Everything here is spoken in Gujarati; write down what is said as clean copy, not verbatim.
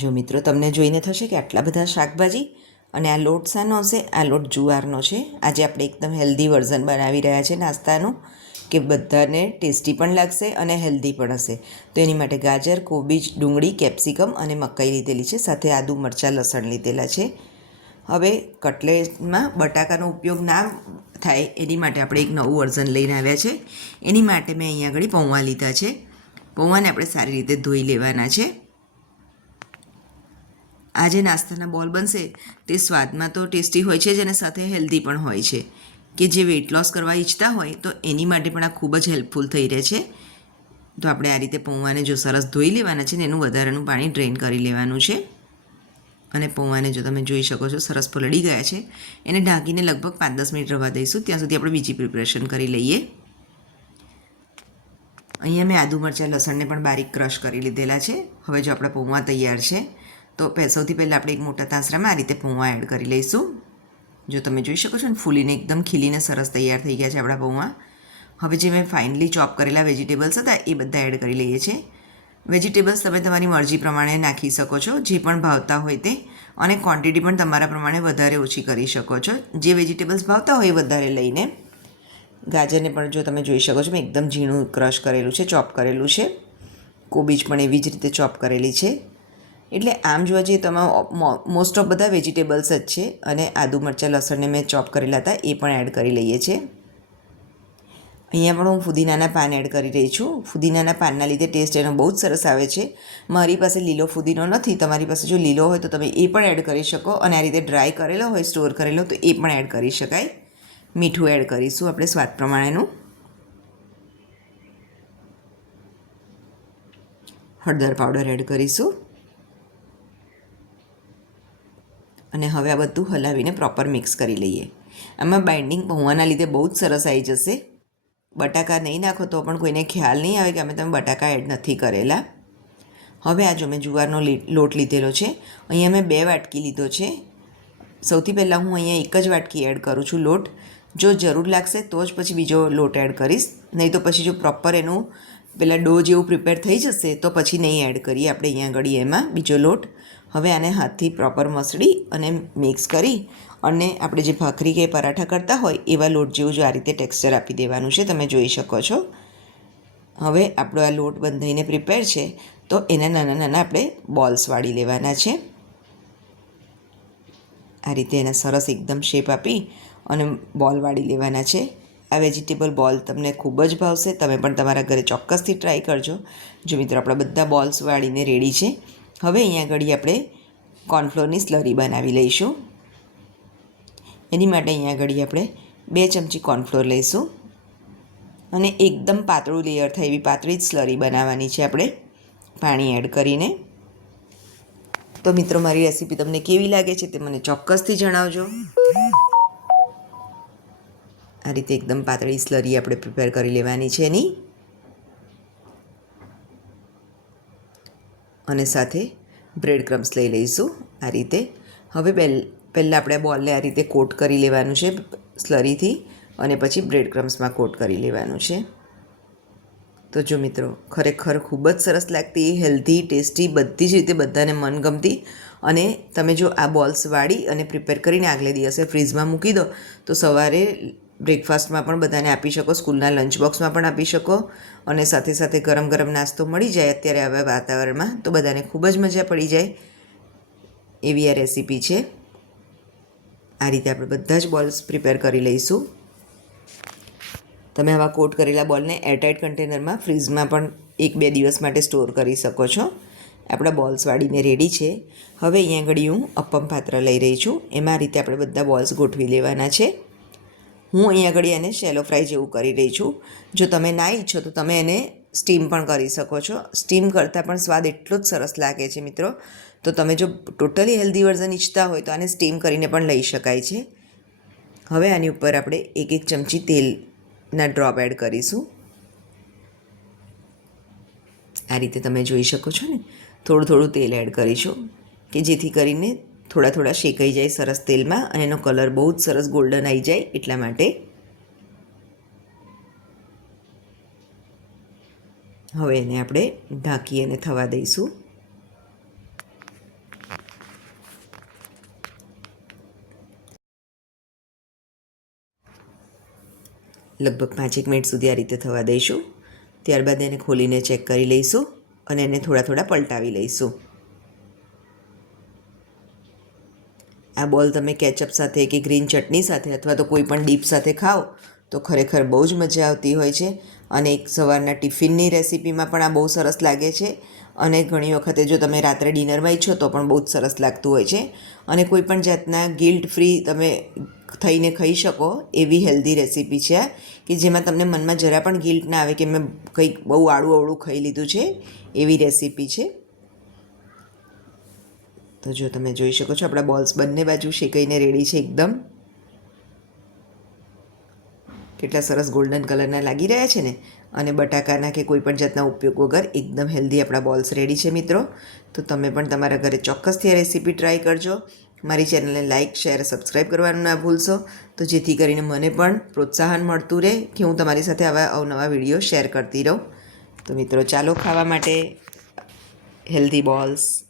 જો મિત્રો તમને જોઈને થશે કે આટલા બધા શાકભાજી અને આ લોટ શાનો હશે? આ લોટ જુવારનો છે. આજે આપણે એકદમ હેલ્ધી વર્ઝન બનાવી રહ્યા છે નાસ્તાનું, કે બધાને ટેસ્ટી પણ લાગશે અને હેલ્ધી પણ હશે. તો એની માટે ગાજર, કોબીજ, ડુંગળી, કેપ્સિકમ અને મકાઈ લીધેલી છે, સાથે આદુ, મરચાં, લસણ લીધેલા છે. હવે કટલેટમાં બટાકાનો ઉપયોગ ના થાય એની માટે આપણે એક નવું વર્ઝન લઈને આવ્યા છે. એની માટે મેં અહીંયા આગળ પૌવા લીધા છે. પૌવાને આપણે સારી રીતે ધોઈ લેવાના છે. આ જે નાસ્તાના બોલ બનશે તે સ્વાદમાં તો ટેસ્ટી હોય છે જ અને સાથે હેલ્ધી પણ હોય છે, કે જે વેઇટ લોસ કરવા ઈચ્છતા હોય તો એની માટે પણ આ ખૂબ જ હેલ્પફુલ થઈ રહે છે. તો આપણે આ રીતે પૌવાને જો સરસ ધોઈ લેવાના છે ને એનું વધારાનું પાણી ડ્રેઇન કરી લેવાનું છે. અને પૌવાને જો તમે જોઈ શકો છો સરસ પલળી ગયા છે. એને ઢાંકીને લગભગ 5-10 મિનિટ રવા દઈશું, ત્યાં સુધી આપણે બીજી પ્રિપરેશન કરી લઈએ. અહીંયા મેં આદુ, મરચાં, લસણને પણ બારીક ક્રશ કરી લીધેલા છે. હવે જો આપણા પૌવા તૈયાર છે તો સૌથી પહેલાં આપણે એક મોટા તાંસરામાં આ રીતે પૌવા એડ કરી લઈશું. જો તમે જોઈ શકો છો ને, ફૂલીને એકદમ ખીલીને સરસ તૈયાર થઈ ગયા છે આપણા પૌવા. હવે જે મેં ફાઇનલી ચોપ કરેલા વેજીટેબલ્સ હતા એ બધા એડ કરી લઈએ છીએ. વેજીટેબલ્સ તમે તમારી મરજી પ્રમાણે નાખી શકો છો, જે પણ ભાવતા હોય તે, અને ક્વોન્ટિટી પણ તમારા પ્રમાણે વધારે ઓછી કરી શકો છો. જે વેજીટેબલ્સ ભાવતા હોય એ વધારે લઈને. ગાજરને પણ જો તમે જોઈ શકો છો મેં એકદમ ઝીણું ક્રશ કરેલું છે, ચોપ કરેલું છે. કોબીજ પણ એવી જ રીતે ચોપ કરેલી છે. એટલે આમ જોવા જઈએ તો મોસ્ટ ઓફ બધા વેજીટેબલ્સ જ છે. અને આદુ, મરચાં, લસણને મેં ચોપ કરેલા હતા એ પણ એડ કરી લઈએ છીએ. અહીંયા પણ હું ફુદીનાના પાન એડ કરી રહી છું. ફુદીનાના પાનના લીધે ટેસ્ટ એનો બહુ જ સરસ આવે છે. મારી પાસે લીલો ફુદીનો નથી, તમારી પાસે જો લીલો હોય તો તમે એ પણ એડ કરી શકો, અને આ રીતે ડ્રાય કરેલો હોય, સ્ટોર કરેલો, તો એ પણ એડ કરી શકાય. મીઠું એડ કરીશું આપણે સ્વાદ પ્રમાણેનું. હળદર પાવડર એડ કરીશું. અને હવે આ બધું હલાવીને પ્રોપર મિક્સ કરી લઈએ. આમાં બાઇન્ડિંગ પૌવાના લીધે બહુ જ સરસ આવી જશે. બટાકા નહીં નાખો તો પણ કોઈને ખ્યાલ નહીં આવે કે અમે તમે બટાકા એડ નથી કરેલા. હવે આ જો મેં જુવારનો લોટ લીધેલો છે. અહીંયા મેં 2 વાટકી લીધો છે. સૌથી પહેલાં હું અહીંયા એક જ વાટકી એડ કરું છું લોટ. જો જરૂર લાગશે તો જ પછી બીજો લોટ એડ કરીશ, નહીં તો પછી જો પ્રોપર એનું પહેલાં ડો જેવું પ્રિપેર થઈ જશે તો પછી નહીં એડ કરીએ આપણે અહીંયા આગળ એમાં બીજો લોટ. હવે આને હાથથી પ્રોપર મસળી અને મિક્સ કરી અને આપણે જે ભાખરી કે પરાઠા કરતા હોય એવા લોટ જેવું જો આ રીતે ટેક્સચર આપી દેવાનું છે, તમે જોઈ શકો છો. હવે આપણો આ લોટ બંધાઈને પ્રિપેર છે તો એના નાના નાના આપણે બોલ્સ વાળી લેવાના છે. આ રીતે એના સરસ એકદમ શેપ આપી અને બોલ વાળી લેવાના છે. આ વેજીટેબલ બોલ તમને ખૂબ જ ભાવશે. તમે પણ તમારા ઘરે ચોક્કસથી ટ્રાય કરજો. જો મિત્રો આપણા બધા બોલ્સ વાળીને રેડી છે. હવે અહીંયા આગળ આપણે કોર્નફ્લોરની સ્લરી બનાવી લઈશું. એની માટે અહીંયા આગળ આપણે 2 ચમચી કોર્નફ્લોર લઈશું અને એકદમ પાતળું લેયર થાય એવી પાતળી જ સ્લરી બનાવવાની છે આપણે, પાણી એડ કરીને. તો મિત્રો મારી રેસીપી તમને કેવી લાગે છે તે મને ચોક્કસથી જણાવજો. આ રીતે એકદમ પાતળી સ્લરી આપણે પ્રિપેર કરી લેવાની છે એની. અને સાથે બ્રેડ ક્રમ્સ લઈ લઈશું આ રીતે. હવે પહેલાં આપણે બોલને આ રીતે કોટ કરી લેવાનું છે સ્લરીથી, અને પછી બ્રેડ ક્રમ્સમાં કોટ કરી લેવાનું છે. તો જો મિત્રો ખરેખર ખૂબ જ સરસ લાગતી, હેલ્ધી, ટેસ્ટી, બધી જ રીતે બધાને મનગમતી. અને તમે જો આ બોલ્સ વાળી અને પ્રિપેર કરીને આગલે દિવસે ફ્રીઝમાં મૂકી દો તો સવારે બ્રેકફાસ્ટમાં પણ બધાને આપી શકો, સ્કૂલના લંચ બોક્સમાં પણ આપી શકો, અને સાથે સાથે ગરમ ગરમ નાસ્તો મળી જાય અત્યારે આવા વાતાવરણમાં તો બધાને ખૂબ જ મજા પડી જાય એવી આ રેસીપી છે. આ રીતે આપણે બધા જ બોલ્સ પ્રિપેર કરી લઈશું. તમે આવા કોટ કરેલા બોલને એરટાઇટ કન્ટેનરમાં ફ્રીઝમાં પણ 1-2 દિવસ માટે સ્ટોર કરી શકો છો. આપણા બોલ્સ વાળીને રેડી છે. હવે અહીંયા આગળ હું અપ્પમ પાત્ર લઈ રહી છું. એમાં આ રીતે આપણે બધા બોલ્સ ગોઠવી લેવાના છે. હું અહીંયા આગળ એને શેલો ફ્રાય જેવું કરી રહી છું. જો તમે ના ઈચ્છો તો તમે એને સ્ટીમ પણ કરી શકો છો. સ્ટીમ કરતાં પણ સ્વાદ એટલો જ સરસ લાગે છે મિત્રો. તો તમે જો ટોટલી હેલ્ધી વર્ઝન ઈચ્છતા હોય તો આને સ્ટીમ કરીને પણ લઈ શકાય છે. હવે આની ઉપર આપણે 1 ચમચી તેલના ડ્રોપ એડ કરીશું. આ રીતે તમે જોઈ શકો છો ને, થોડું થોડું તેલ એડ કરીશું, કે જેથી કરીને થોડા થોડા શેકાઈ જાય સરસ તેલમાં અને એનો કલર બહુ જ સરસ ગોલ્ડન આવી જાય એટલા માટે. હવે એને આપણે ઢાંકી અને થવા દઈશું. લગભગ 5 મિનિટ સુધી આ રીતે થવા દઈશું. ત્યારબાદ એને ખોલીને ચેક કરી લઈશું અને એને થોડા થોડા પલટાવી લઈશું. આ બોલ તમે કેચઅપ સાથે કે ગ્રીન ચટણી સાથે અથવા તો કોઈ પણ ડીપ સાથે ખાઓ તો ખરેખર બહુ જ મજા આવતી હોય છે. અને એક સવારના ટિફિનની રેસિપીમાં પણ આ બહુ સરસ લાગે છે. અને ઘણી વખતે જો તમે રાત્રે ડિનરમાં ઈચ્છો તો પણ બહુ જ સરસ લાગતું હોય છે. અને કોઈ પણ જાતના ગિલ્ટ ફ્રી તમે થઈને ખાઈ શકો એવી હેલ્ધી રેસિપી છે કે જેમાં તમને મનમાં જરા પણ ગિલ્ટ ના આવે કે મેં કંઈક બહુ આડું અવળું ખાઈ લીધું છે, એવી રેસિપી છે. તો જો તમે જોઈ શકો છો આપણા બોલ્સ બંને બાજુ શેકાઈને રેડી છે એકદમ. કેટલા સરસ ગોલ્ડન કલરના લાગી રહ્યા છે ને. અને બટાકાના કે કોઈ પણ જાતના ઉપયોગ વગર એકદમ હેલ્ધી આપણા બોલ્સ રેડી છે મિત્રો. તો તમે પણ તમારા ઘરે ચોક્કસથી આ રેસીપી ટ્રાય કરજો. મારી ચેનલને લાઇક, શેર, સબસ્ક્રાઈબ કરવાનું ના ભૂલશો, તો જેથી કરીને મને પણ પ્રોત્સાહન મળતું રહે કે હું તમારી સાથે આવા અવનવા વિડીયો શેર કરતી રહું. તો મિત્રો ચાલો ખાવા માટે હેલ્ધી બોલ્સ.